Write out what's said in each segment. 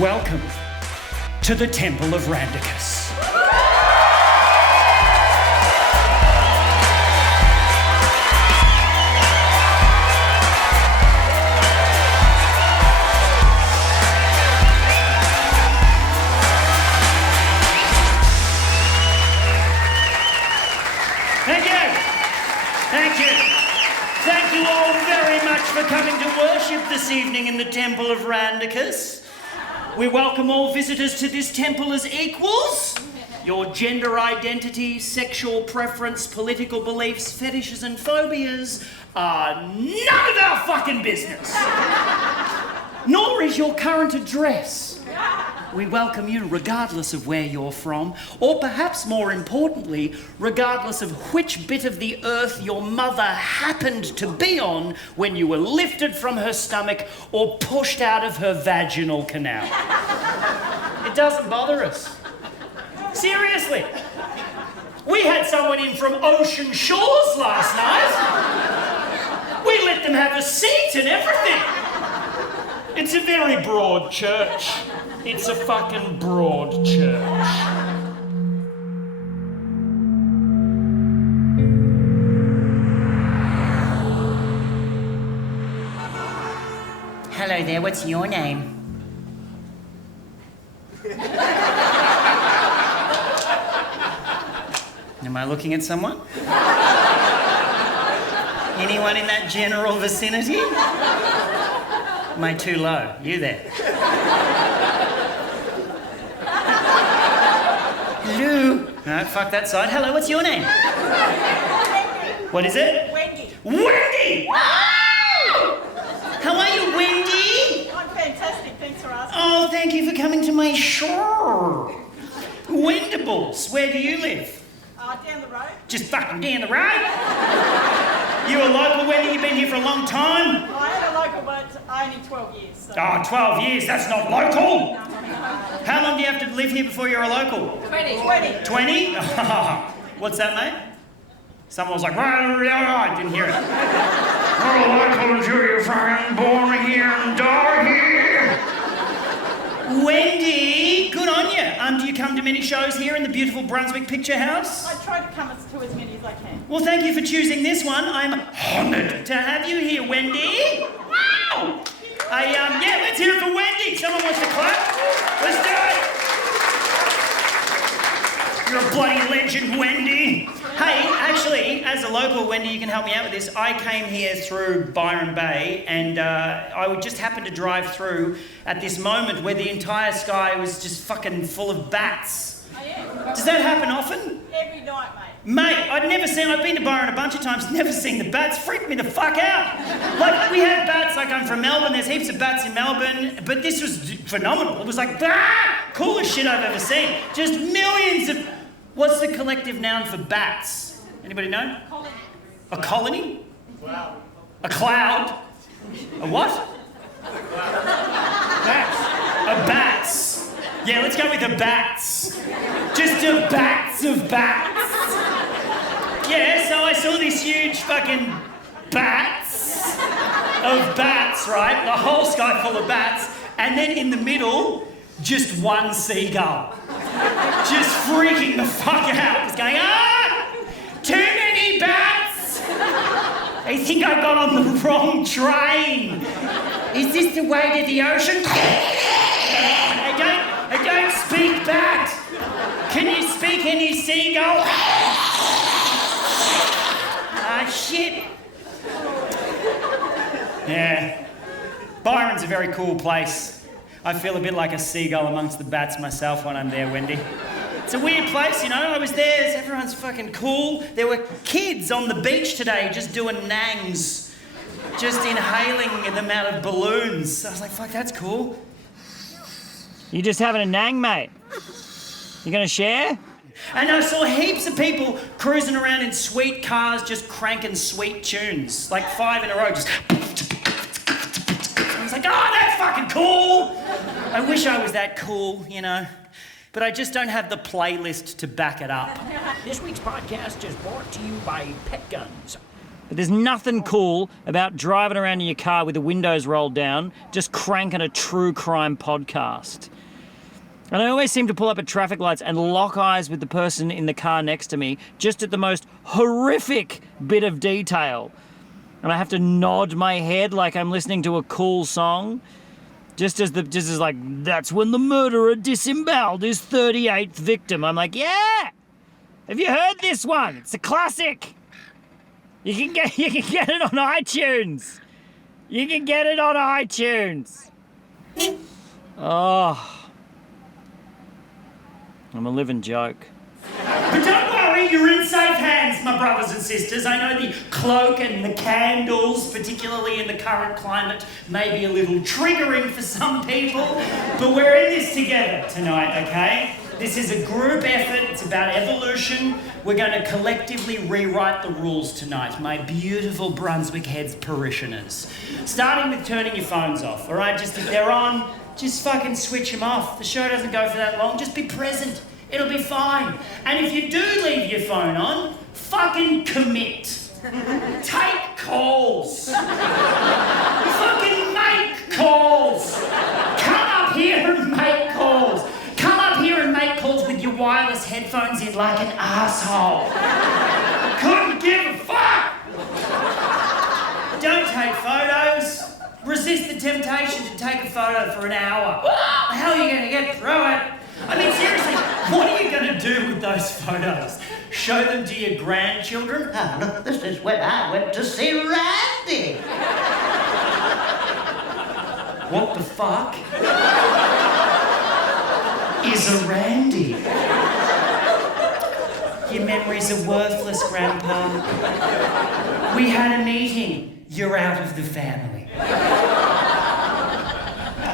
Welcome to the Temple of Randicus. Thank you all very much for coming to worship this evening in the Temple of Randicus. We welcome all visitors to this temple as equals. Your gender identity, sexual preference, political beliefs, fetishes and phobias are none of our fucking business. Nor is your current address. We welcome you regardless of where you're from, or perhaps more importantly, regardless of which bit of the earth your mother happened to be on when you were lifted from her stomach or pushed out of her vaginal canal. It doesn't bother us. Seriously. We had someone in from Ocean Shores last night. We let them have a seat and everything. It's a very broad church. It's a fucking broad church. Hello there, what's your name? Am I looking at someone? Anyone in that general vicinity? Am I too low? You there? Hello? No, fuck that side. Hello, what's your name? Wendy. What is it? Wendy. Wendy! Wow! How are you, Wendy? I'm fantastic, thanks for asking. Oh, thank you for coming to my show. Wendables, where do you live? Down the road. Just fucking down the road? You a local, Wendy? You've been here for a long time? I had a local, but only 12 years. So. Oh, 12 years, that's not local. How long do you have to live here before you're a local? 20. 20? What's that, mate? Someone was like, I didn't hear it. You're a local until you're fucking born here and die here. Wendy, good on you. Do you come to many shows here in the beautiful Brunswick Picture House? I try to come to as many as I can. Well, thank you for choosing this one. I'm honoured to have you here, Wendy. Wow! Yeah, let's hear it for Wendy. Someone wants to clap? Let's do it. You're a bloody legend, Wendy. Hey, actually, as a local, Wendy, you can help me out with this. I came here through Byron Bay, and I would just happen to drive through at this moment where the entire sky was just fucking full of bats. Oh, yeah? Does that happen often? Every night, mate. Mate, I've been to Byron a bunch of times, never seen the bats, freaked me the fuck out. Like, we have bats, like I'm from Melbourne, there's heaps of bats in Melbourne, but this was phenomenal. It was like, coolest shit I've ever seen. Just millions of... What's the collective noun for bats? Anybody know? Colony. A colony? Cloud. A cloud? A what? Bats. A bats. Yeah, let's go with the bats. Just a bats of bats. Yeah, so I saw this huge fucking bats of bats, right? The whole sky full of bats. And then in the middle, just one seagull. Just freaking the fuck out. It's going, too many bats. I think I got on the wrong train. Is this the way to the ocean? I don't speak bat. Can you speak any seagull? Shit. Yeah. Byron's a very cool place. I feel a bit like a seagull amongst the bats myself when I'm there, Wendy. It's a weird place, you know. I was there, everyone's fucking cool. There were kids on the beach today just doing nangs, just inhaling them out of balloons. I was like, fuck, that's cool. You just having a nang, mate? You gonna share? And I saw heaps of people cruising around in sweet cars just cranking sweet tunes, like 5 in a row, just... I was like, that's fucking cool! I wish I was that cool, you know. But I just don't have the playlist to back it up. This week's podcast is brought to you by Pet Guns. But there's nothing cool about driving around in your car with the windows rolled down, just cranking a true crime podcast. And I always seem to pull up at traffic lights and lock eyes with the person in the car next to me, just at the most horrific bit of detail. And I have to nod my head like I'm listening to a cool song. Just as like, that's when the murderer disemboweled his 38th victim. I'm like, yeah! Have you heard this one? It's a classic. You can get it on iTunes. You can get it on iTunes. Oh. I'm a living joke. But don't worry, you're in safe hands, my brothers and sisters. I know the cloak and the candles, particularly in the current climate, may be a little triggering for some people, but we're in this together tonight, okay? This is a group effort. It's about evolution. We're going to collectively rewrite the rules tonight, my beautiful Brunswick Heads parishioners. Starting with turning your phones off, all right? Just if they're on, just fucking switch them off. The show doesn't go for that long. Just be present. It'll be fine. And if you do leave your phone on, fucking commit. Take calls. Fucking make calls. Come up here and make calls. Come up here and make calls with your wireless headphones in like an asshole. Couldn't give a fuck. Don't take photos. Resist the temptation to take a photo for an hour. How are you going to get through it? I mean, seriously, what are you going to do with those photos? Show them to your grandchildren? Oh, look, this is when I went to see Randy. What the fuck is a Randy? Your memories are worthless, Grandpa. We had a meeting. You're out of the family.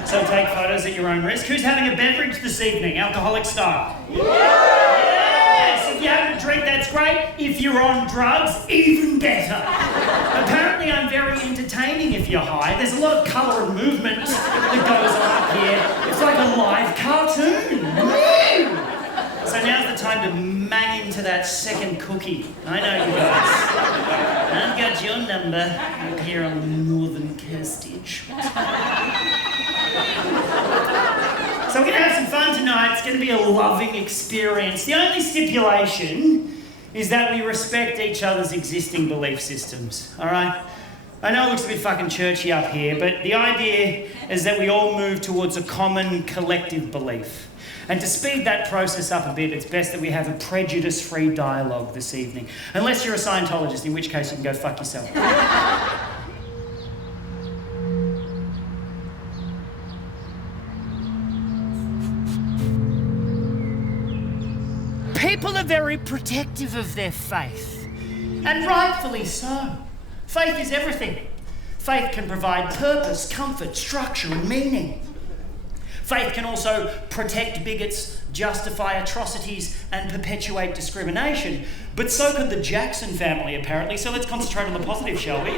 So take photos at your own risk. Who's having a beverage this evening, alcoholic style? Yes! If you have a drink, that's great. If you're on drugs, even better. Apparently I'm very entertaining if you're high. There's a lot of colour and movement that goes on up here. It's like a live cartoon. So now's the time to mang into that second cookie. I know you guys. I've got your number up here on the northern coastage. So we're going to have some fun tonight. It's going to be a loving experience. The only stipulation is that we respect each other's existing belief systems, all right? I know it looks a bit fucking churchy up here, but the idea is that we all move towards a common collective belief. And to speed that process up a bit, it's best that we have a prejudice-free dialogue this evening. Unless you're a Scientologist, in which case you can go fuck yourself. People are very protective of their faith, and rightfully so. Faith is everything. Faith can provide purpose, comfort, structure, and meaning. Faith can also protect bigots, justify atrocities, and perpetuate discrimination. But so could the Jackson family, apparently, so let's concentrate on the positive, shall we?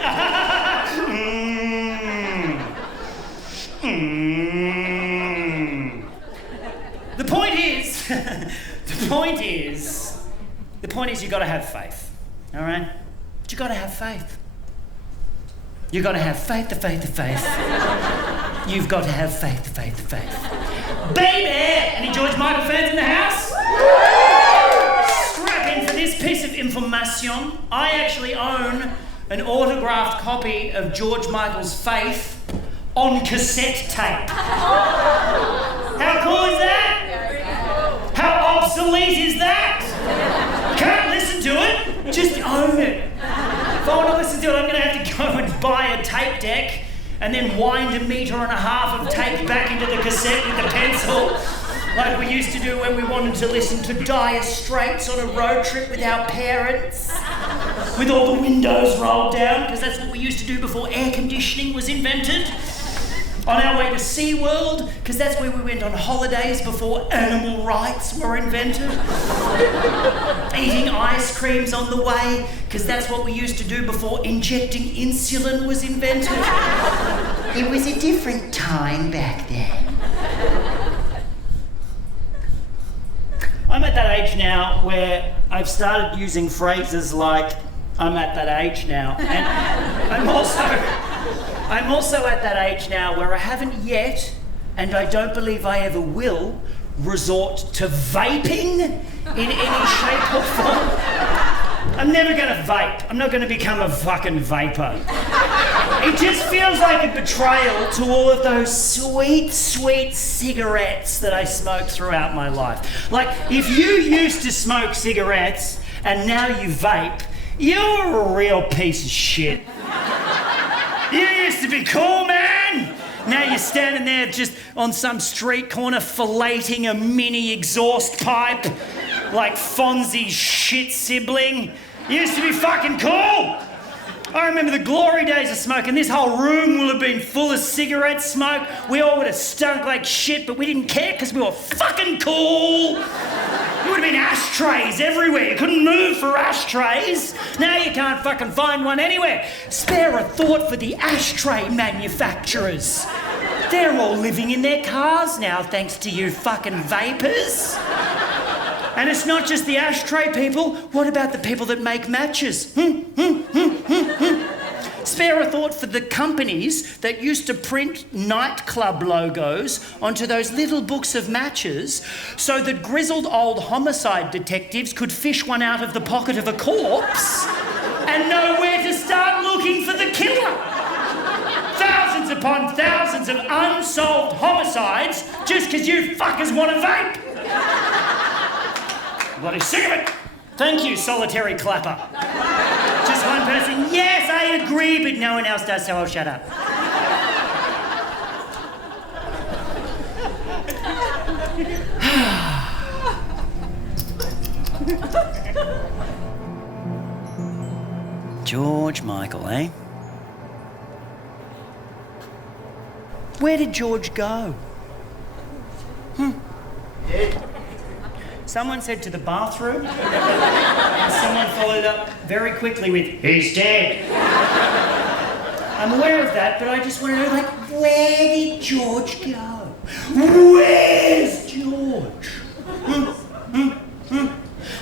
The point is you've got to have faith, all right? But you've got to have faith. You've got to have faith, the faith, the faith. You've got to have faith, the faith, the faith. Baby! Any George Michael fans in the house? Strap in for this piece of information. I actually own an autographed copy of George Michael's Faith on cassette tape. How cool is that? How obsolete is that? Can't listen to it, just own it. If I want to listen to it, I'm going to have to go and buy a tape deck and then wind 1.5 meters of tape back into the cassette with a pencil, like we used to do when we wanted to listen to Dire Straits on a road trip with our parents, with all the windows rolled down, because that's what we used to do before air conditioning was invented. On our way to SeaWorld, because that's where we went on holidays before animal rights were invented. Eating ice creams on the way, because that's what we used to do before injecting insulin was invented. It was a different time back then. I'm at that age now where I've started using phrases like, I'm at that age now. And I'm also at that age now where I haven't yet, and I don't believe I ever will, resort to vaping in any shape or form. I'm never gonna vape. I'm not gonna become a fucking vapor. It just feels like a betrayal to all of those sweet, sweet cigarettes that I smoked throughout my life. Like, if you used to smoke cigarettes and now you vape, you're a real piece of shit. You used to be cool, man. Now you're standing there just on some street corner filleting a mini exhaust pipe like Fonzie's shit sibling. You used to be fucking cool. I remember the glory days of smoking. This whole room will have been full of cigarette smoke. We all would have stunk like shit, but we didn't care because we were fucking cool. There would have been ashtrays everywhere. You couldn't move for ashtrays. Now you can't fucking find one anywhere. Spare a thought for the ashtray manufacturers. They're all living in their cars now thanks to you fucking vapors. And it's not just the ashtray people. What about the people that make matches? Spare a thought for the companies that used to print nightclub logos onto those little books of matches so that grizzled old homicide detectives could fish one out of the pocket of a corpse and know where to start looking for the killer. Thousands upon thousands of unsolved homicides just because you fuckers want to vape. Bloody sick of it. Thank you, solitary clapper. Just one person. Yes, I agree, but no one else does, so I'll shut up. George Michael, eh? Where did George go? Someone said to the bathroom, and someone followed up very quickly with, "He's dead." I'm aware of that, but I just want to know, like, where did George go? Where's George?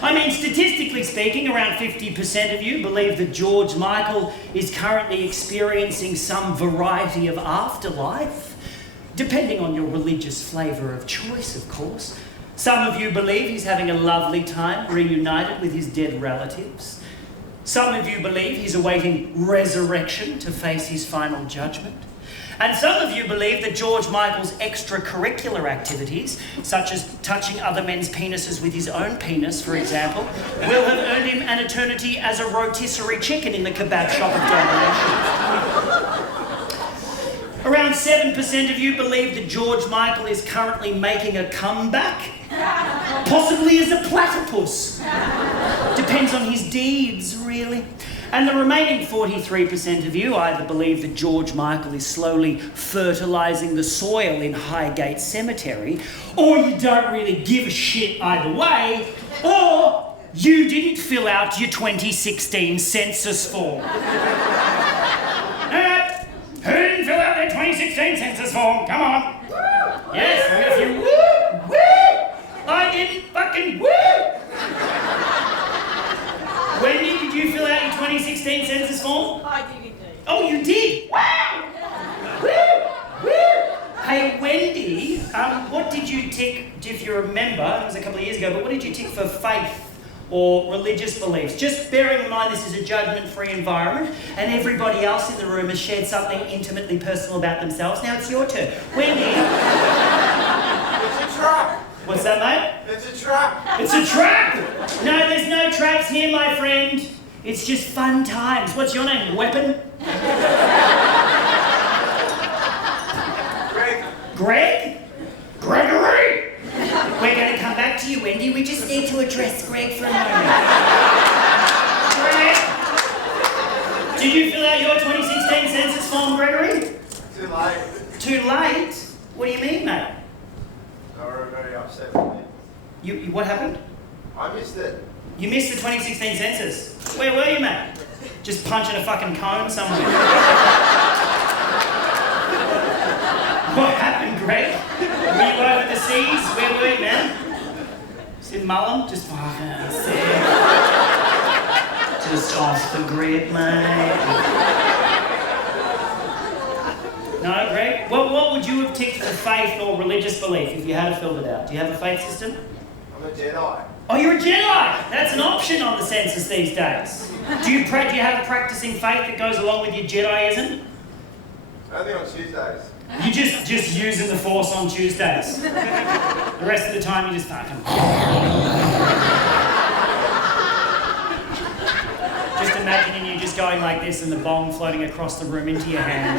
I mean, statistically speaking, around 50% of you believe that George Michael is currently experiencing some variety of afterlife, depending on your religious flavour of choice, of course. Some of you believe he's having a lovely time reunited with his dead relatives. Some of you believe he's awaiting resurrection to face his final judgment. And some of you believe that George Michael's extracurricular activities, such as touching other men's penises with his own penis, for example, will have earned him an eternity as a rotisserie chicken in the kebab shop of damnation. Around 7% of you believe that George Michael is currently making a comeback, possibly as a platypus. Depends on his deeds, really. And the remaining 43% of you either believe that George Michael is slowly fertilising the soil in Highgate Cemetery, or you don't really give a shit either way, or you didn't fill out your 2016 census form. Who didn't fill out their 2016 census form? Come on. Yes, we got a few. Woo! I didn't fucking woo! Wendy, did you fill out your 2016 census form? I did indeed. Oh, you did? Wow! Woo! Woo! Hey, Wendy, what did you tick, if you remember, it was a couple of years ago, but what did you tick for faith or religious beliefs? Just bearing in mind this is a judgment-free environment and everybody else in the room has shared something intimately personal about themselves. Now it's your turn. Wendy. It's a trap. What's that, mate? It's a trap. It's a trap! No, there's no traps here, my friend. It's just fun times. What's your name? Weapon? Greg. Greg? Gregory? We're going to come back to you, Wendy. We just need to address Greg for a moment. Greg? Did you fill out your 2016 census form, Gregory? Too late. Too late? What do you mean, mate? They were very upset with me. You what happened? I missed it. You missed the 2016 census. Where were you, mate? Just punching a fucking cone somewhere. What happened, Greg? Were you over the seas? Where were you, man? Just in Mullen? Just fucking sick. Just off the grid, mate. No, Greg? What would you have ticked for faith or religious belief if you had to fill it out? Do you have a faith system? I'm a Jedi. Oh, you're a Jedi! That's an option on the census these days. Do you have a practicing faith that goes along with your Jediism? Only on Tuesdays. You just using the Force on Tuesdays. The rest of the time you just fucking... Just imagining you just going like this and the bomb floating across the room into your hand.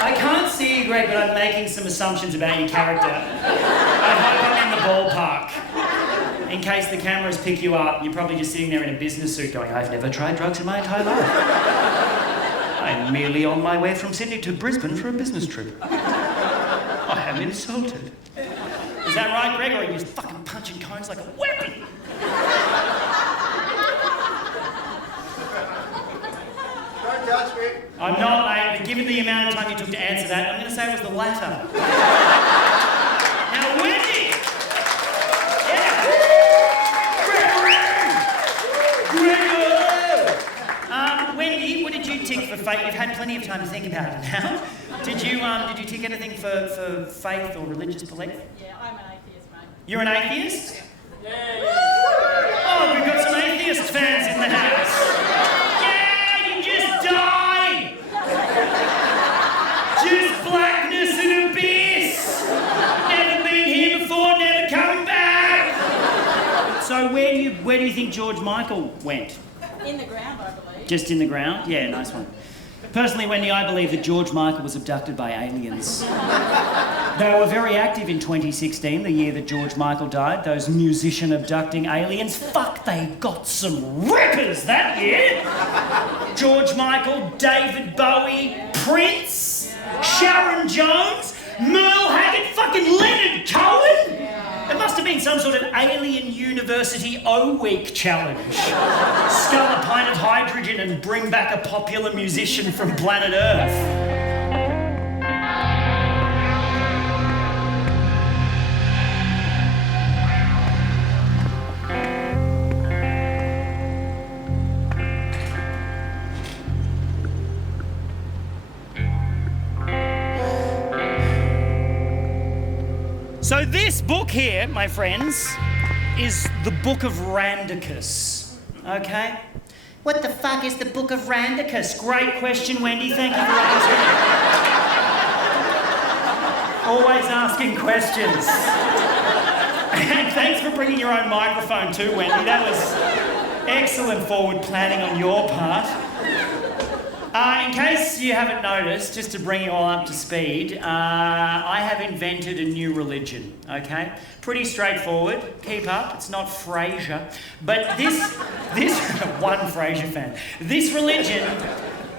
I can't see you, Greg, but I'm making some assumptions about your character. I hope I'm in the ballpark. In case the cameras pick you up, you're probably just sitting there in a business suit going, I've never tried drugs in my entire life. I'm merely on my way from Sydney to Brisbane for a business trip. I am insulted. Is that right, Greg, or are you just fucking punching cones like a weapon? Don't judge me. I'm not, mate, but given the amount of time you took to answer that, I'm going to say it was the latter. Now, Wendy! Yeah! Wendy, what did you tick for faith? You've had plenty of time to think about it now. Did you tick anything for faith or religious belief? Yeah, I'm an atheist, mate. You're an atheist? Oh, we've got some atheist fans in the house. Yeah, you just die! Just blackness and abyss! Never been here before, never coming back! So where do you think George Michael went? In the ground, I believe. Just in the ground? Yeah, nice one. Personally, Wendy, I believe that George Michael was abducted by aliens. They were very active in 2016, the year that George Michael died. Those musician abducting aliens. Fuck, they got some rippers that year! George Michael, David Bowie, Prince, Sharon Jones, Merle Haggard, fucking Leonard Cohen! It must have been some sort of alien university O-Week challenge. Scull a pint of hydrogen and bring back a popular musician from planet Earth. So this book here, my friends, is the Book of Randicus, okay? What the fuck is the Book of Randicus? Great question, Wendy. Thank you for asking. Always asking questions. And thanks for bringing your own microphone too, Wendy. That was excellent forward planning on your part. In case you haven't noticed, just to bring you all up to speed, I have invented a new religion, okay? Pretty straightforward. Keep up. It's not Frasier. But this one Frasier fan. This religion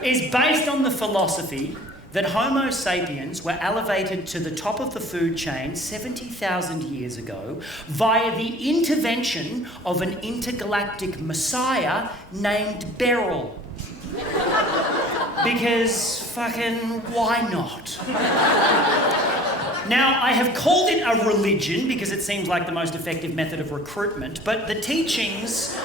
is based on the philosophy that Homo sapiens were elevated to the top of the food chain 70,000 years ago via the intervention of an intergalactic messiah named Beryl. Because fucking why not? Now, I have called it a religion because it seems like the most effective method of recruitment, but the teachings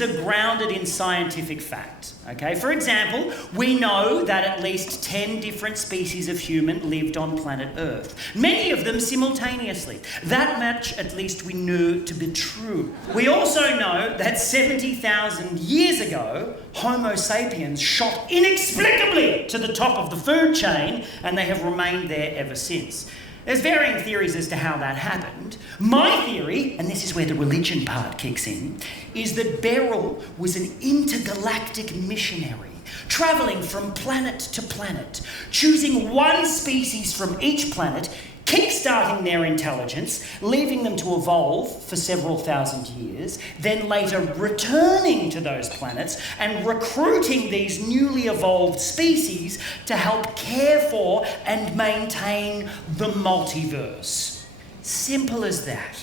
are grounded in scientific fact, okay? For example, we know that at least 10 different species of human lived on planet Earth, many of them simultaneously. That much, at least, we knew to be true. We also know that 70,000 years ago, Homo sapiens shot inexplicably to the top of the food chain, and they have remained there ever since. There's varying theories as to how that happened. My theory, and this is where the religion part kicks in, is that Beryl was an intergalactic missionary, travelling from planet to planet, choosing one species from each planet, kick-starting their intelligence, leaving them to evolve for several thousand years, then later returning to those planets and recruiting these newly evolved species to help care for and maintain the multiverse. Simple as that.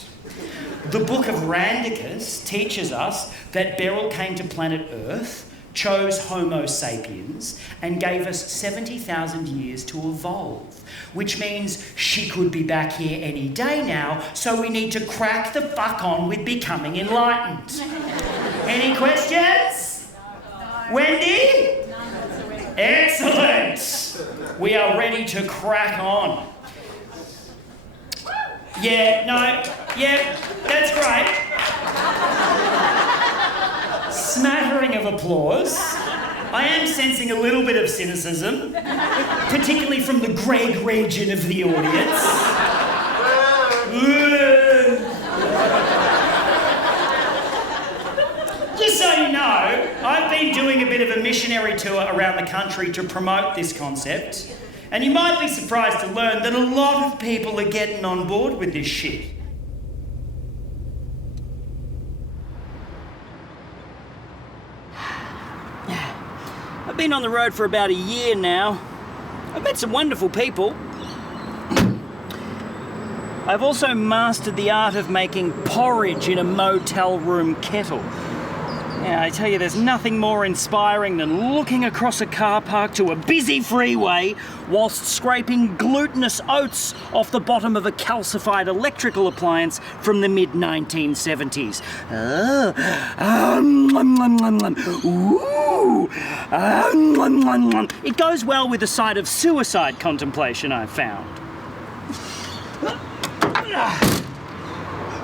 The Book of Randicus teaches us that Beryl came to planet Earth, chose Homo sapiens and gave us 70,000 years to evolve, which means she could be back here any day now, so we need to crack the fuck on with becoming enlightened. Any questions? Wendy? Excellent! We are ready to crack on. Yeah, that's great. Smattering of applause. I am sensing a little bit of cynicism, particularly from the Greg region of the audience. Just so you know, I've been doing a bit of a missionary tour around the country to promote this concept, and you might be surprised to learn that a lot of people are getting on board with this shit. I've been on the road for about a year now. I've met some wonderful people. I've also mastered the art of making porridge in a motel room kettle. Yeah, I tell you, there's nothing more inspiring than looking across a car park to a busy freeway whilst scraping glutinous oats off the bottom of a calcified electrical appliance from the mid-1970s. It goes well with a side of suicide contemplation, I've found.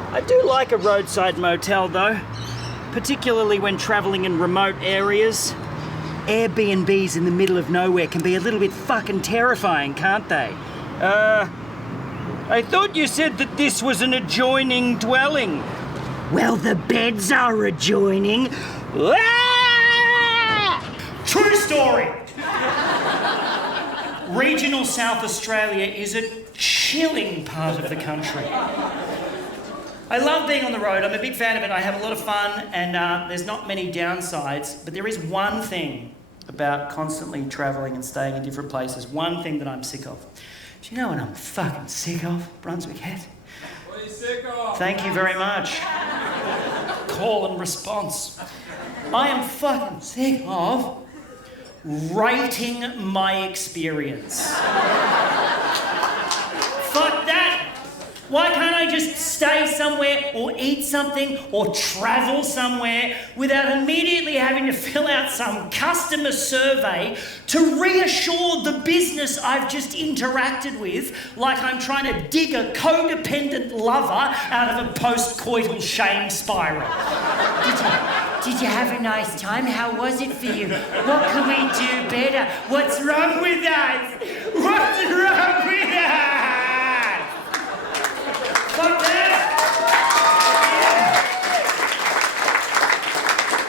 I do like a roadside motel, though. Particularly when travelling in remote areas. Airbnbs in the middle of nowhere can be a little bit fucking terrifying, can't they? I thought you said that this was an adjoining dwelling. Well, the beds are adjoining. True story! Regional South Australia is a chilling part of the country. I love being on the road. I'm a big fan of it. I have a lot of fun, and there's not many downsides, but there is one thing about constantly travelling and staying in different places, one thing that I'm sick of. Do you know what I'm fucking sick of, Brunswick Head? What are you sick of? Thank you very much. Call and response. I am fucking sick of rating my experience. Fuck that. Why can't I just stay somewhere or eat something or travel somewhere without immediately having to fill out some customer survey to reassure the business I've just interacted with like I'm trying to dig a codependent lover out of a post-coital shame spiral? Did you have a nice time? How was it for you? What can we do better? What's wrong with us? What's wrong with us? Fuck that!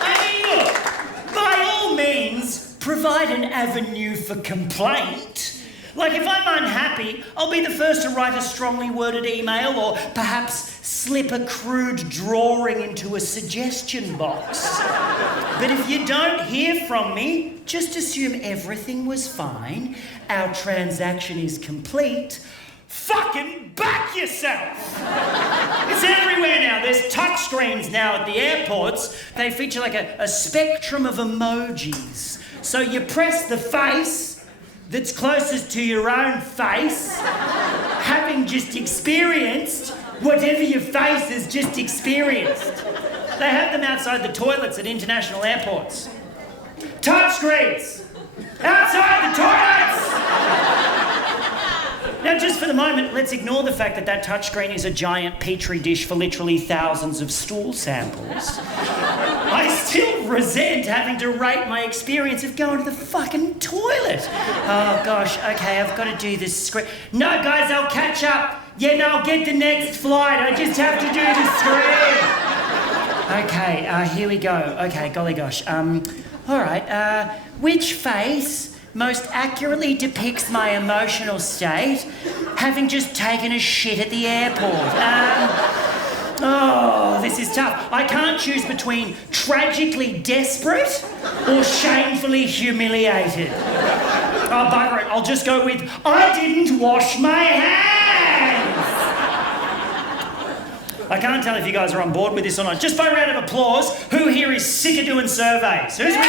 I mean, look, by all means, provide an avenue for complaint. Like, if I'm unhappy, I'll be the first to write a strongly worded email or perhaps slip a crude drawing into a suggestion box. But if you don't hear from me, just assume everything was fine, our transaction is complete. Fucking back yourself! It's everywhere now. There's touchscreens now at the airports. They feature like a spectrum of emojis. So you press the face that's closest to your own face, having just experienced whatever your face has just experienced. They have them outside the toilets at international airports. Touchscreens! Outside the toilets! Now, just for the moment, let's ignore the fact that that touchscreen is a giant petri dish for literally thousands of stool samples. I still resent having to rate my experience of going to the fucking toilet. Oh, gosh, okay, I've got to do this screen. No, guys, I'll catch up. Yeah, no, I'll get the next flight. I just have to do the screen. Okay, here we go. Okay, golly gosh. All right, which face most accurately depicts my emotional state, having just taken a shit at the airport? Oh, this is tough. I can't choose between tragically desperate or shamefully humiliated. Oh, bugger it. I'll just go with, I didn't wash my hands. I can't tell if you guys are on board with this or not. Just by round of applause, who here is sick of doing surveys? Who's with me?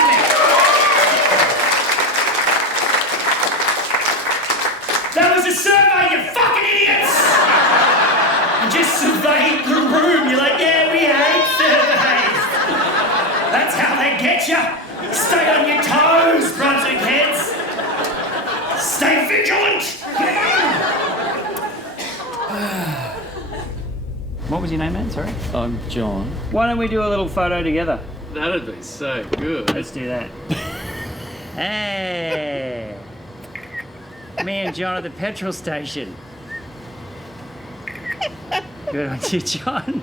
That was a survey, you fucking idiots! You just surveyed the room. You're like, yeah, we hate surveys. That's how they get you. Stay on your toes, Brunswick heads. Stay vigilant. What was your name, man? Sorry? I'm John. Why don't we do a little photo together? That'd be so good. Let's do that. Hey! Me and John at the petrol station. Good on you, John.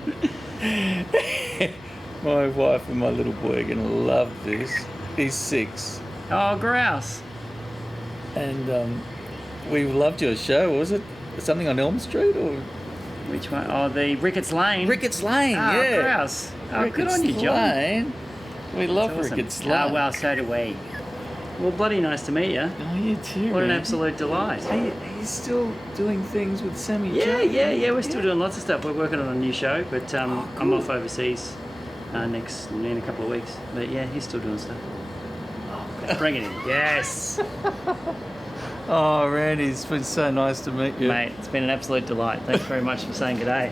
My wife and my little boy are going to love this. He's 6. Oh, grouse. And we loved your show. Was it something on Elm Street or? Which one? Oh, the Ricketts Lane. Ricketts Lane, Oh, yeah. grouse. Oh, good Ricketts on you, John. Lane. We love That's awesome. Ricketts Lane. Oh, well, so do we. Well, bloody nice to meet you. Oh, you too, What an man. absolute delight. Are you still doing things with Sammy Joe? Yeah, we're still doing lots of stuff. We're working on a new show, but I'm off overseas in a couple of weeks. But yeah, he's still doing stuff. Bring it in. Yes. Oh, Randy, it's been so nice to meet you. Mate, it's been an absolute delight. Thanks very much for saying good day.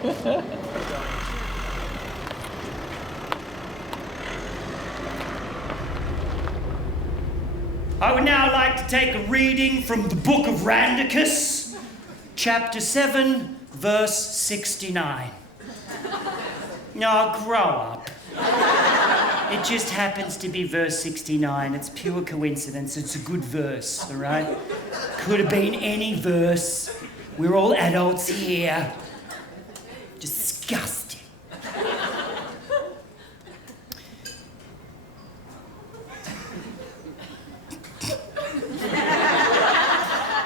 I would now like to take a reading from the Book of Randicus, chapter 7, verse 69. Now, grow up. It just happens to be verse 69. It's pure coincidence. It's a good verse, all right? Could have been any verse. We're all adults here. Disgusting.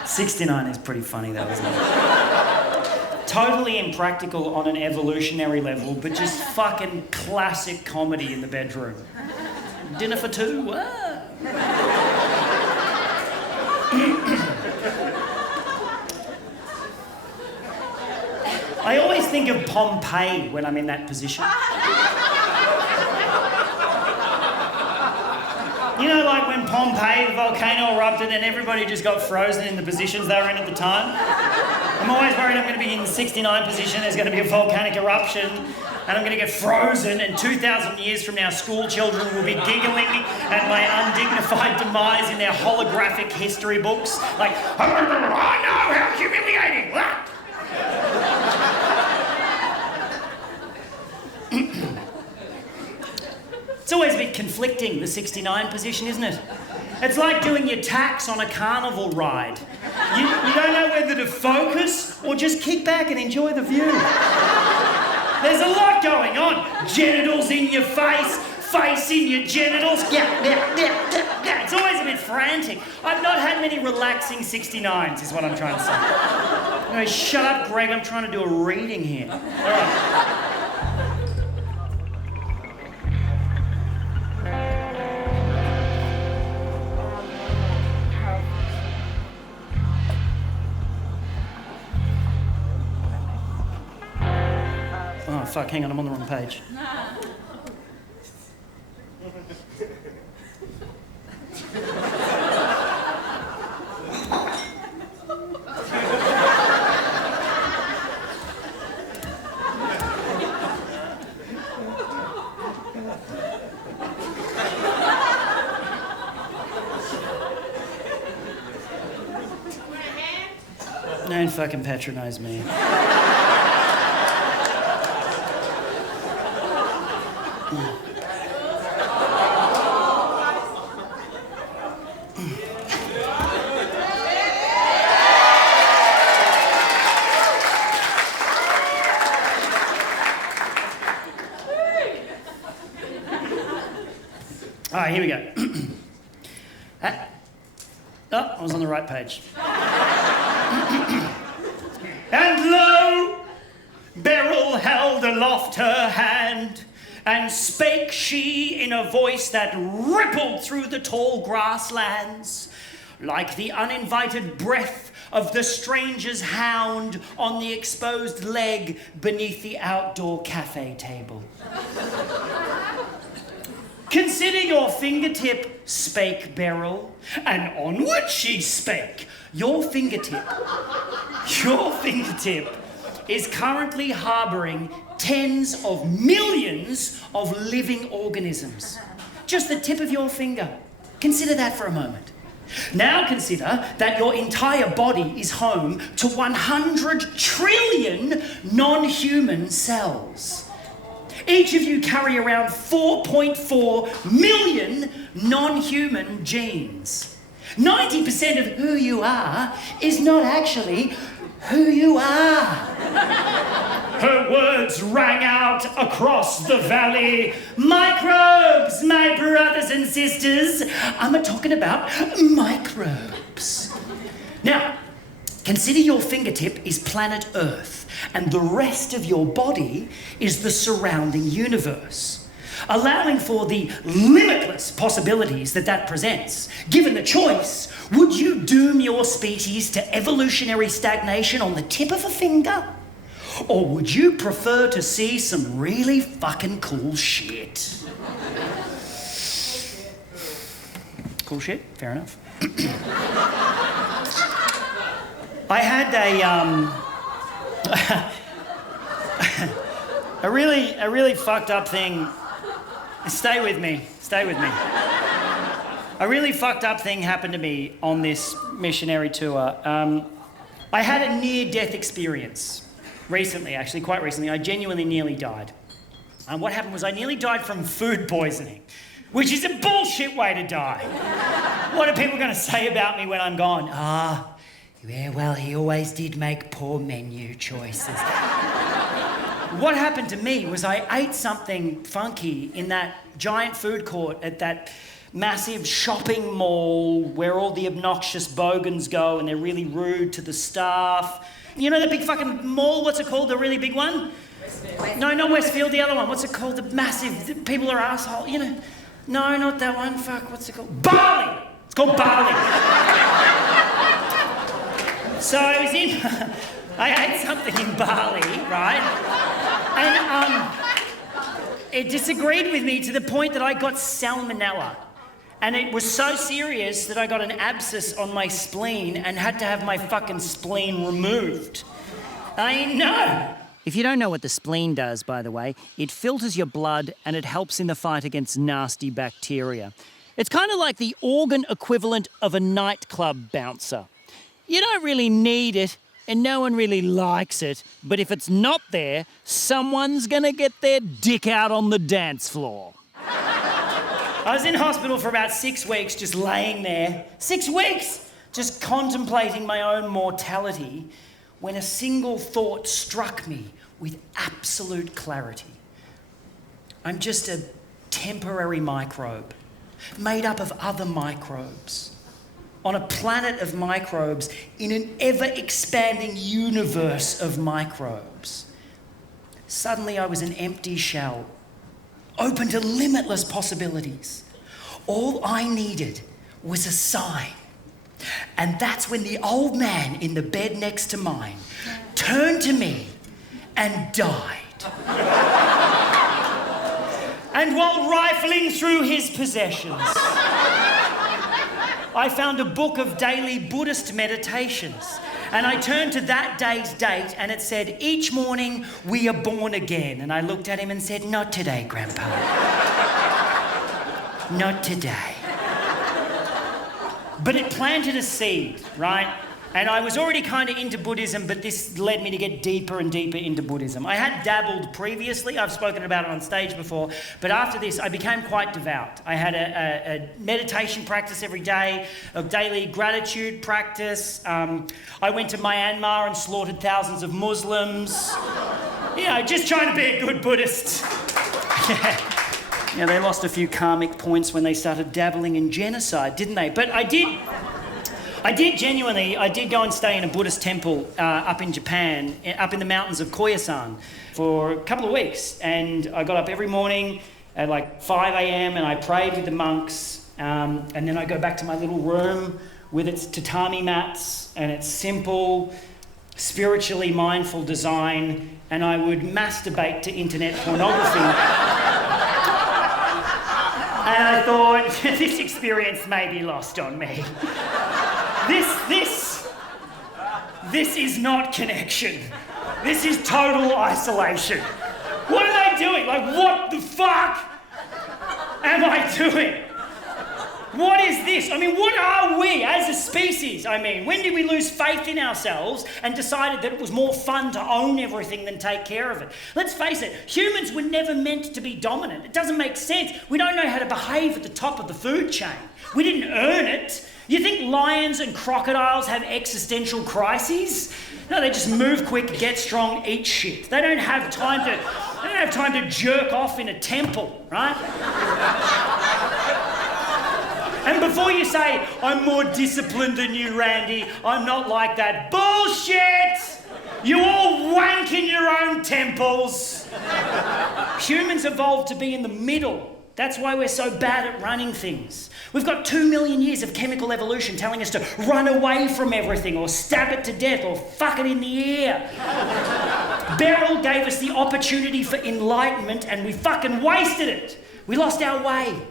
'69 is pretty funny though, isn't it? Totally impractical on an evolutionary level, but just fucking classic comedy in the bedroom. Dinner for two? Wow. I always think of Pompeii when I'm in that position. You know, like when Pompeii, the volcano erupted and everybody just got frozen in the positions they were in at the time? I'm always worried I'm going to be in the 69 position, there's going to be a volcanic eruption, and I'm going to get frozen, and 2,000 years from now, school children will be giggling at my undignified demise in their holographic history books. Like, oh no, how humiliating! It's always a bit conflicting, the 69 position, isn't it? It's like doing your tax on a carnival ride. You don't know whether to focus or just kick back and enjoy the view. There's a lot going on. Genitals in your face, face in your genitals. Yeah. It's always a bit frantic. I've not had many relaxing 69s, is what I'm trying to say. No, shut up, Greg. I'm trying to do a reading here. All right. Oh, fuck, hang on, I'm on the wrong page. Don't fucking patronise me. All right, here we go. Oh, I was on the right page. And lo, Beryl held aloft her hand, and spake she in a voice that rippled through the tall grasslands, like the uninvited breath of the stranger's hound on the exposed leg beneath the outdoor cafe table. Consider your fingertip, spake Beryl, and onward she spake. Your fingertip is currently harbouring tens of millions of living organisms. Just the tip of your finger. Consider that for a moment. Now consider that your entire body is home to 100 trillion non-human cells. Each of you carry around 4.4 million non-human genes. 90% of who you are is not actually who you are. Her words rang out across the valley. Microbes, my brothers and sisters. I'm talking about microbes. Now, consider your fingertip is planet Earth, and the rest of your body is the surrounding universe, allowing for the limitless possibilities that presents. Given the choice, would you doom your species to evolutionary stagnation on the tip of a finger? Or would you prefer to see some really fucking cool shit? Cool shit? Fair enough. I had a really fucked up thing. Stay with me. A really fucked up thing happened to me on this missionary tour. I had a near-death experience recently, actually, quite recently. I genuinely nearly died. And what happened was I nearly died from food poisoning, which is a bullshit way to die. What are people going to say about me when I'm gone? Yeah, well, he always did make poor menu choices. What happened to me was I ate something funky in that giant food court at that massive shopping mall where all the obnoxious bogans go and they're really rude to the staff. You know the big fucking mall, what's it called, the really big one? Westfield. No, not Westfield, the other one. What's it called? The massive, people are assholes, you know. No, not that one, fuck, what's it called? Bali! It's called Bali. So I was in, I ate something in Bali, right? And it disagreed with me to the point that I got salmonella. And it was so serious that I got an abscess on my spleen and had to have my fucking spleen removed. I know. If you don't know what the spleen does, by the way, it filters your blood and it helps in the fight against nasty bacteria. It's kind of like the organ equivalent of a nightclub bouncer. You don't really need it and no one really likes it, but if it's not there, someone's gonna get their dick out on the dance floor. I was in hospital for about 6 weeks, just laying there. 6 weeks! Just contemplating my own mortality, when a single thought struck me with absolute clarity. I'm just a temporary microbe, made up of other microbes, on a planet of microbes in an ever-expanding universe of microbes. Suddenly I was an empty shell, open to limitless possibilities. All I needed was a sign. And that's when the old man in the bed next to mine turned to me and died. And while rifling through his possessions, I found a book of daily Buddhist meditations. And I turned to that day's date and it said, each morning we are born again. And I looked at him and said, not today, Grandpa. Not today. But it planted a seed, right? And I was already kind of into Buddhism, but this led me to get deeper and deeper into Buddhism. I had dabbled previously, I've spoken about it on stage before, but after this I became quite devout. I had a meditation practice every day, a daily gratitude practice. I went to Myanmar and slaughtered thousands of Muslims. You know, just trying to be a good Buddhist. Yeah, they lost a few karmic points when they started dabbling in genocide, didn't they? But I did go and stay in a Buddhist temple up in Japan, up in the mountains of Koyasan for a couple of weeks. And I got up every morning at like 5 a.m. and I prayed with the monks. And then I go back to my little room with its tatami mats and its simple, spiritually mindful design, and I would masturbate to internet pornography. And I thought, this experience may be lost on me. This is not connection. This is total isolation. What are they doing? Like, what the fuck am I doing? What is this? I mean, what are we as a species? I mean, when did we lose faith in ourselves and decided that it was more fun to own everything than take care of it? Let's face it, humans were never meant to be dominant. It doesn't make sense. We don't know how to behave at the top of the food chain. We didn't earn it. You think lions and crocodiles have existential crises? No, they just move quick, get strong, eat shit. They don't have time to jerk off in a temple, right? And before you say, I'm more disciplined than you, Randy, I'm not like that. Bullshit! You all wank in your own temples. Humans evolved to be in the middle. That's why we're so bad at running things. We've got 2 million years of chemical evolution telling us to run away from everything or stab it to death or fuck it in the air. Beryl gave us the opportunity for enlightenment and we fucking wasted it. We lost our way.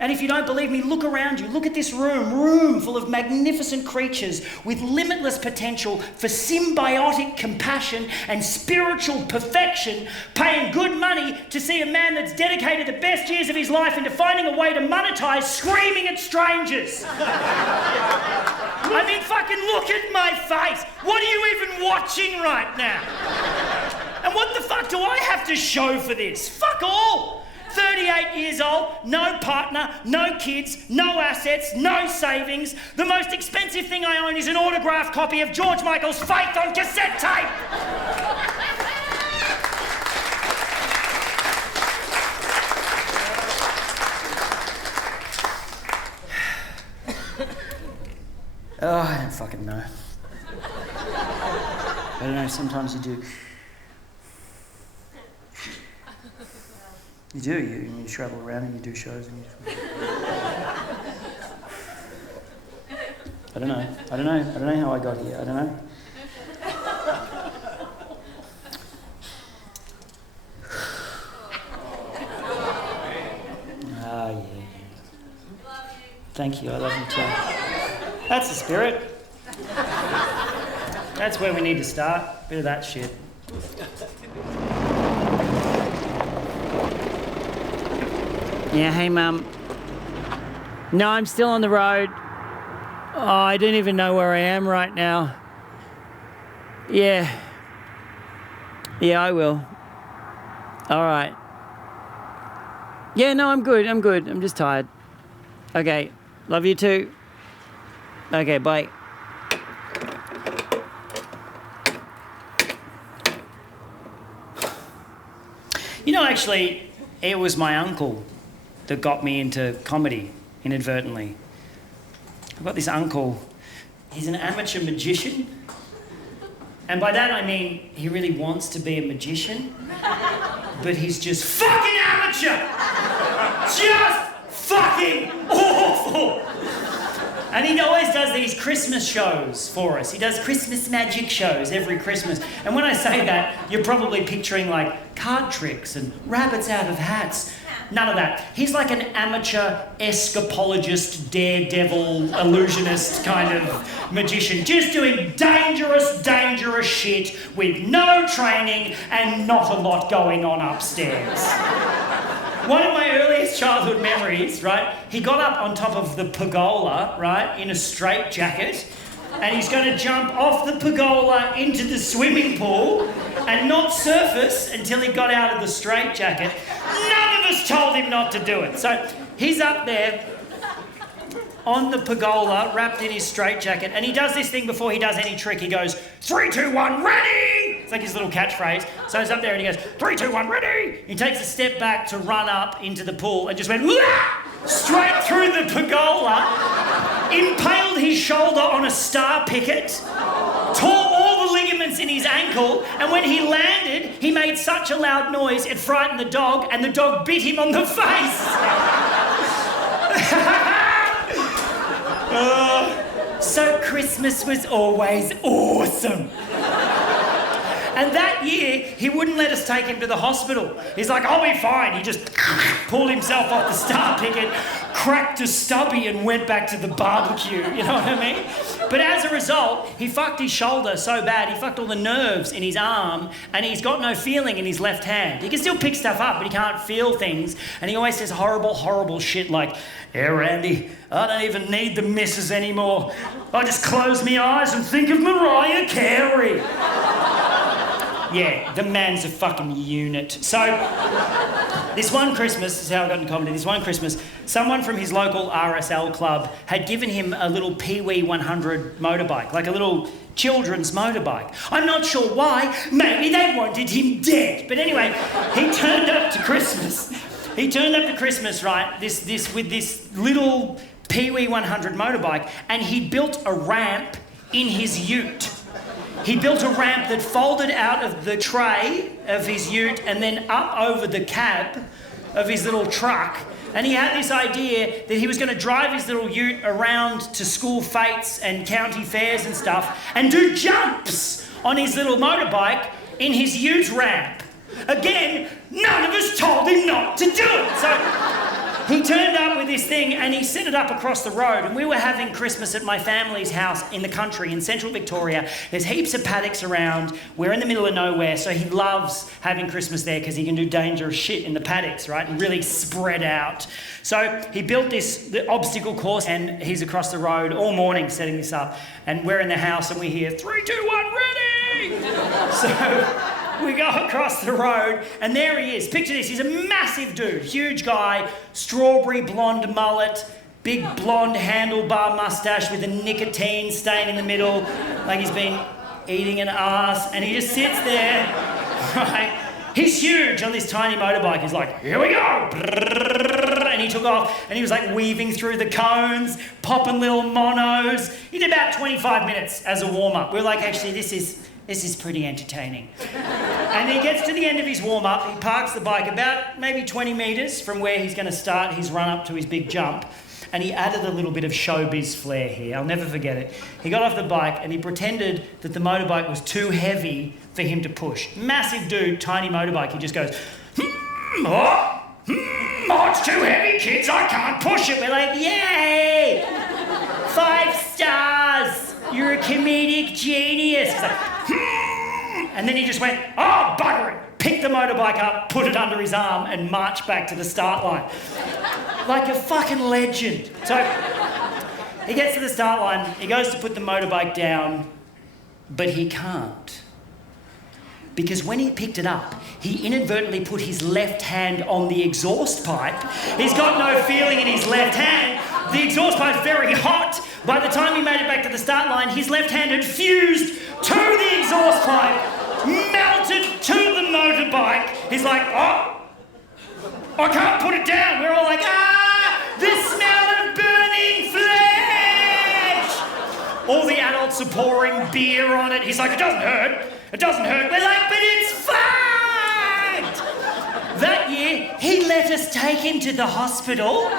And if you don't believe me, look around you. Look at this room full of magnificent creatures with limitless potential for symbiotic compassion and spiritual perfection, paying good money to see a man that's dedicated the best years of his life into finding a way to monetize screaming at strangers. I mean, fucking look at my face. What are you even watching right now? And what the fuck do I have to show for this? Fuck all. 38 years old, no partner, no kids, no assets, no savings. The most expensive thing I own is an autographed copy of George Michael's Faith on cassette tape. Oh, I don't fucking know. I don't know, sometimes you do. You do, you travel around and you do shows and you... I don't know how I got here, I don't know. Ah, yeah. Thank you, I love you too. That's the spirit. That's where we need to start, bit of that shit. Yeah, hey, Mum. No, I'm still on the road. Oh, I don't even know where I am right now. Yeah. Yeah, I will. All right. Yeah, no, I'm good. I'm just tired. Okay. Love you too. Okay, bye. You know, actually, it was my uncle that got me into comedy inadvertently. I've got this uncle. He's an amateur magician. And by that I mean he really wants to be a magician, but he's just fucking amateur! Just fucking awful! And he always does these Christmas shows for us. He does Christmas magic shows every Christmas. And when I say that, you're probably picturing like card tricks and rabbits out of hats. None of that. He's like an amateur escapologist, daredevil, illusionist kind of magician, just doing dangerous shit with no training and not a lot going on upstairs. One of my earliest childhood memories, right, he got up on top of the pergola, right, in a straitjacket, and he's going to jump off the pergola into the swimming pool and not surface until he got out of the straitjacket. None of us told him not to do it. So he's up there on the pergola, wrapped in his straitjacket, and he does this thing before he does any trick. He goes, 3, 2, 1, ready! It's like his little catchphrase. So he's up there and he goes, 3, 2, 1, ready! He takes a step back to run up into the pool and just went, wah! Straight through the pergola, impaled his shoulder on a star picket, tore all the ligaments in his ankle, and when he landed, he made such a loud noise it frightened the dog, and the dog bit him on the face. So Christmas was always awesome. And that year, he wouldn't let us take him to the hospital. He's like, I'll be fine. He just pulled himself off the star ticket, cracked a stubby and went back to the barbecue, you know what I mean? But as a result, he fucked his shoulder so bad, he fucked all the nerves in his arm, and he's got no feeling in his left hand. He can still pick stuff up, but he can't feel things, and he always says horrible, horrible shit like, yeah, Randy, I don't even need the missus anymore. I just close my eyes and think of Mariah Carey. Yeah, the man's a fucking unit. So, this one Christmas, this is how I got in comedy, this one Christmas, someone from his local RSL club had given him a little Pee-wee 100 motorbike, like a little children's motorbike. I'm not sure why, maybe they wanted him dead. But anyway, he turned up to Christmas. He turned up to Christmas, right, with this little Pee-wee 100 motorbike, and he built a ramp in his ute. He built a ramp that folded out of the tray of his ute and then up over the cab of his little truck. And he had this idea that he was going to drive his little ute around to school fetes and county fairs and stuff and do jumps on his little motorbike in his ute ramp. Again, none of us told him not to do it. So he turned up with this thing and he set it up across the road, and we were having Christmas at my family's house in the country in central Victoria. There's heaps of paddocks around. We're in the middle of nowhere, so he loves having Christmas there because he can do dangerous shit in the paddocks, right? And really spread out. So he built the obstacle course, and he's across the road all morning setting this up. And we're in the house and we hear 3, 2, 1, ready! So we go across the road, and there he is. Picture this, he's a massive dude, huge guy, strawberry blonde mullet, big blonde handlebar mustache with a nicotine stain in the middle, like he's been eating an ass, and he just sits there, right? He's huge on this tiny motorbike. He's like, here we go! And he took off, and he was like weaving through the cones, popping little monos. He did about 25 minutes as a warm-up. We're like, actually, this is pretty entertaining. And he gets to the end of his warm-up, he parks the bike about maybe 20 metres from where he's going to start his run-up to his big jump, and he added a little bit of showbiz flair here. I'll never forget it. He got off the bike and he pretended that the motorbike was too heavy for him to push. Massive dude, tiny motorbike. He just goes, oh, it's too heavy, kids, I can't push it. We're like, yay! 5 stars! You're a comedic genius. He's like, and then he just went, oh, bugger it. Picked the motorbike up, put it under his arm, and marched back to the start line. Like a fucking legend. So he gets to the start line, he goes to put the motorbike down, but he can't. Because when he picked it up, he inadvertently put his left hand on the exhaust pipe. He's got no feeling in his left hand. The exhaust pipe's very hot. By the time he made it back to the start line, his left hand had fused to the exhaust pipe, melted to the motorbike. He's like, oh, I can't put it down. We're all like, the smell of burning flesh. All the adults are pouring beer on it. He's like, it doesn't hurt. It doesn't hurt. We're like, but it's fucked. That year, he let us take him to the hospital.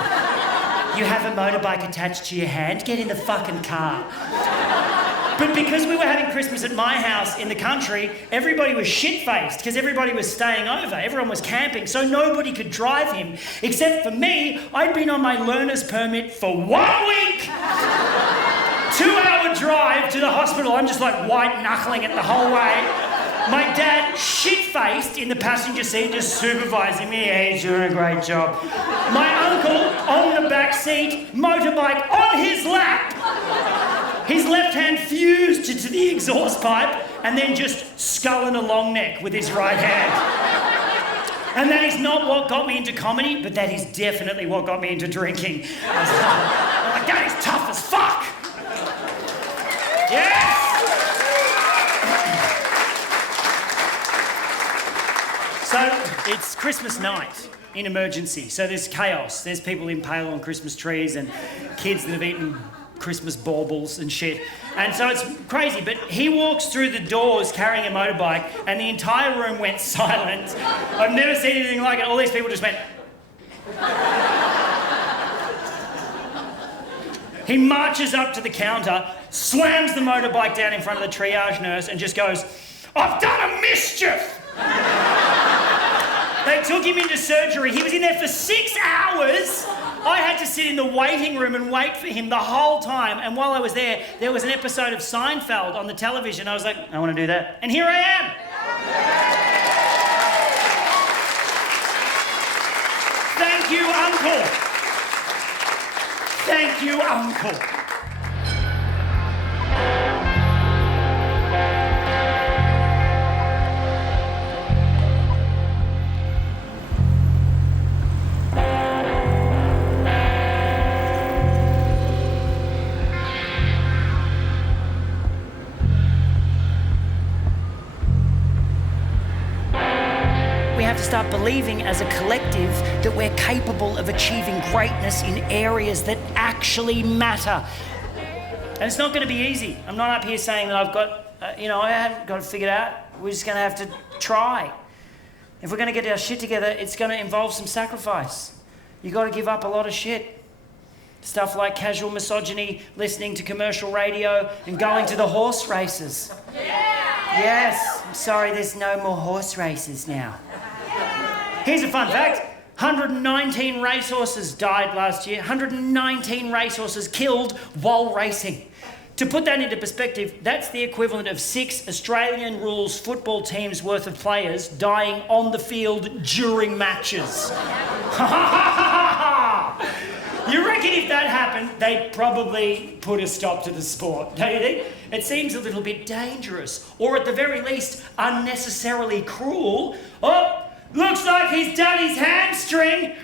You have a motorbike attached to your hand, get in the fucking car. But because we were having Christmas at my house in the country, everybody was shit-faced because everybody was staying over. Everyone was camping, so nobody could drive him. Except for me, I'd been on my learner's permit for 1 week. 2-hour drive to the hospital. I'm just like white-knuckling it the whole way. My dad, shit-faced in the passenger seat, just supervising me. Yeah, he's doing a great job. My uncle, on the back seat, motorbike on his lap. His left hand fused to the exhaust pipe and then just sculling a long neck with his right hand. And that is not what got me into comedy, but that is definitely what got me into drinking. I'm like, that is tough as fuck. Yes! So, it's Christmas night in emergency. So there's chaos. There's people impaled on Christmas trees and kids that have eaten Christmas baubles and shit. And so it's crazy, but he walks through the doors carrying a motorbike and the entire room went silent. I've never seen anything like it. All these people just went... He marches up to the counter, slams the motorbike down in front of the triage nurse and just goes, "I've done a mischief!" They took him into surgery. He was in there for 6 hours. I had to sit in the waiting room and wait for him the whole time. And while I was there was an episode of Seinfeld on the television. I was like, I want to do that. And here I am. Thank you, Uncle. Thank you, Uncle. Start believing as a collective that we're capable of achieving greatness in areas that actually matter. And it's not going to be easy. I'm not up here saying that I've got, I haven't got it figured out. We're just going to have to try. If we're going to get our shit together, it's going to involve some sacrifice. You've got to give up a lot of shit. Stuff like casual misogyny, listening to commercial radio, and going to the horse races. Yeah! Yes. I'm sorry, there's no more horse races now. Here's a fun fact. 119 racehorses died last year. 119 racehorses killed while racing. To put that into perspective, that's the equivalent of 6 Australian rules football teams worth of players dying on the field during matches. You reckon if that happened, they'd probably put a stop to the sport, don't you think? It seems a little bit dangerous, or at the very least, unnecessarily cruel. Oh! Looks like he's done his hamstring.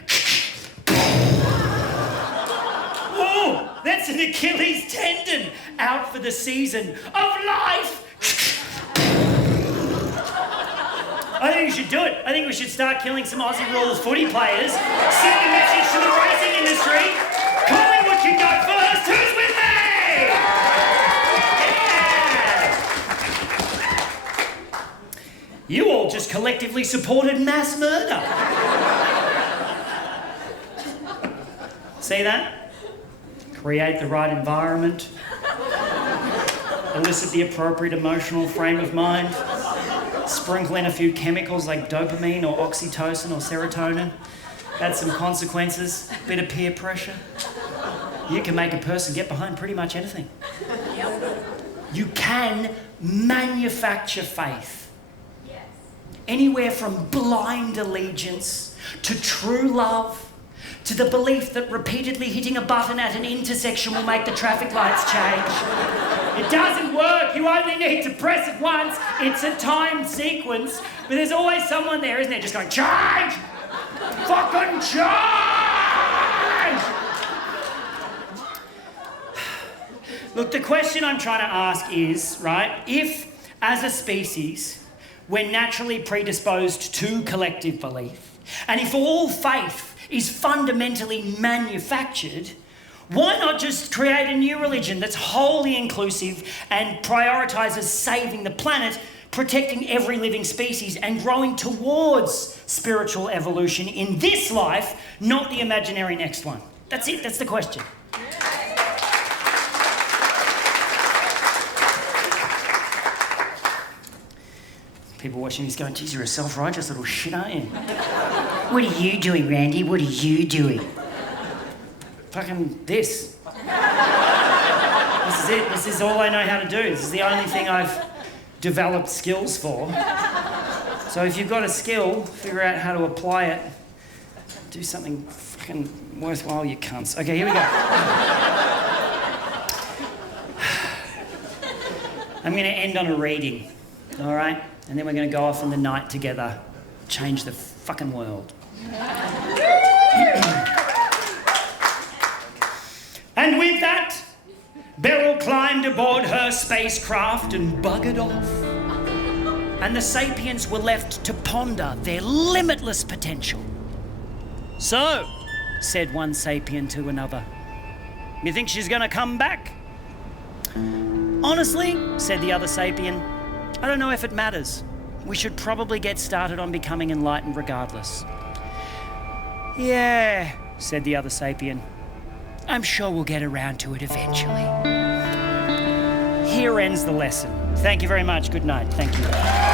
Oh, that's an Achilles tendon. Out for the season of life. I think we should do it. I think we should start killing some Aussie rules footy players. Send a message to the racing industry. Collingwood can go first. Who's with me? You all just collectively supported mass murder. See that? Create the right environment. Elicit the appropriate emotional frame of mind. Sprinkle in a few chemicals like dopamine or oxytocin or serotonin. Add some consequences, bit of peer pressure. You can make a person get behind pretty much anything. You can manufacture faith. Anywhere from blind allegiance to true love to the belief that repeatedly hitting a button at an intersection will make the traffic lights change. It doesn't work. You only need to press it once. It's a timed sequence. But there's always someone there, isn't there, just going, charge! Fucking charge! Look, the question I'm trying to ask is, right, if as a species we're naturally predisposed to collective belief, and if all faith is fundamentally manufactured, why not just create a new religion that's wholly inclusive and prioritises saving the planet, protecting every living species, and growing towards spiritual evolution in this life, not the imaginary next one? That's it, that's the question. People watching this going, geez, you're a self-righteous little shit, aren't you? What are you doing, Randy? What are you doing? Fucking this. This is it. This is all I know how to do. This is the only thing I've developed skills for. So if you've got a skill, figure out how to apply it. Do something fucking worthwhile, you cunts. Okay, here we go. I'm going to end on a reading, all right? And then we're going to go off in the night together, change the fucking world. And with that, Beryl climbed aboard her spacecraft and buggered off. And the sapiens were left to ponder their limitless potential. So, said one sapien to another, you think she's going to come back? Honestly, said the other sapien, I don't know if it matters. We should probably get started on becoming enlightened regardless. Yeah, said the other sapien. I'm sure we'll get around to it eventually. Here ends the lesson. Thank you very much. Good night. Thank you.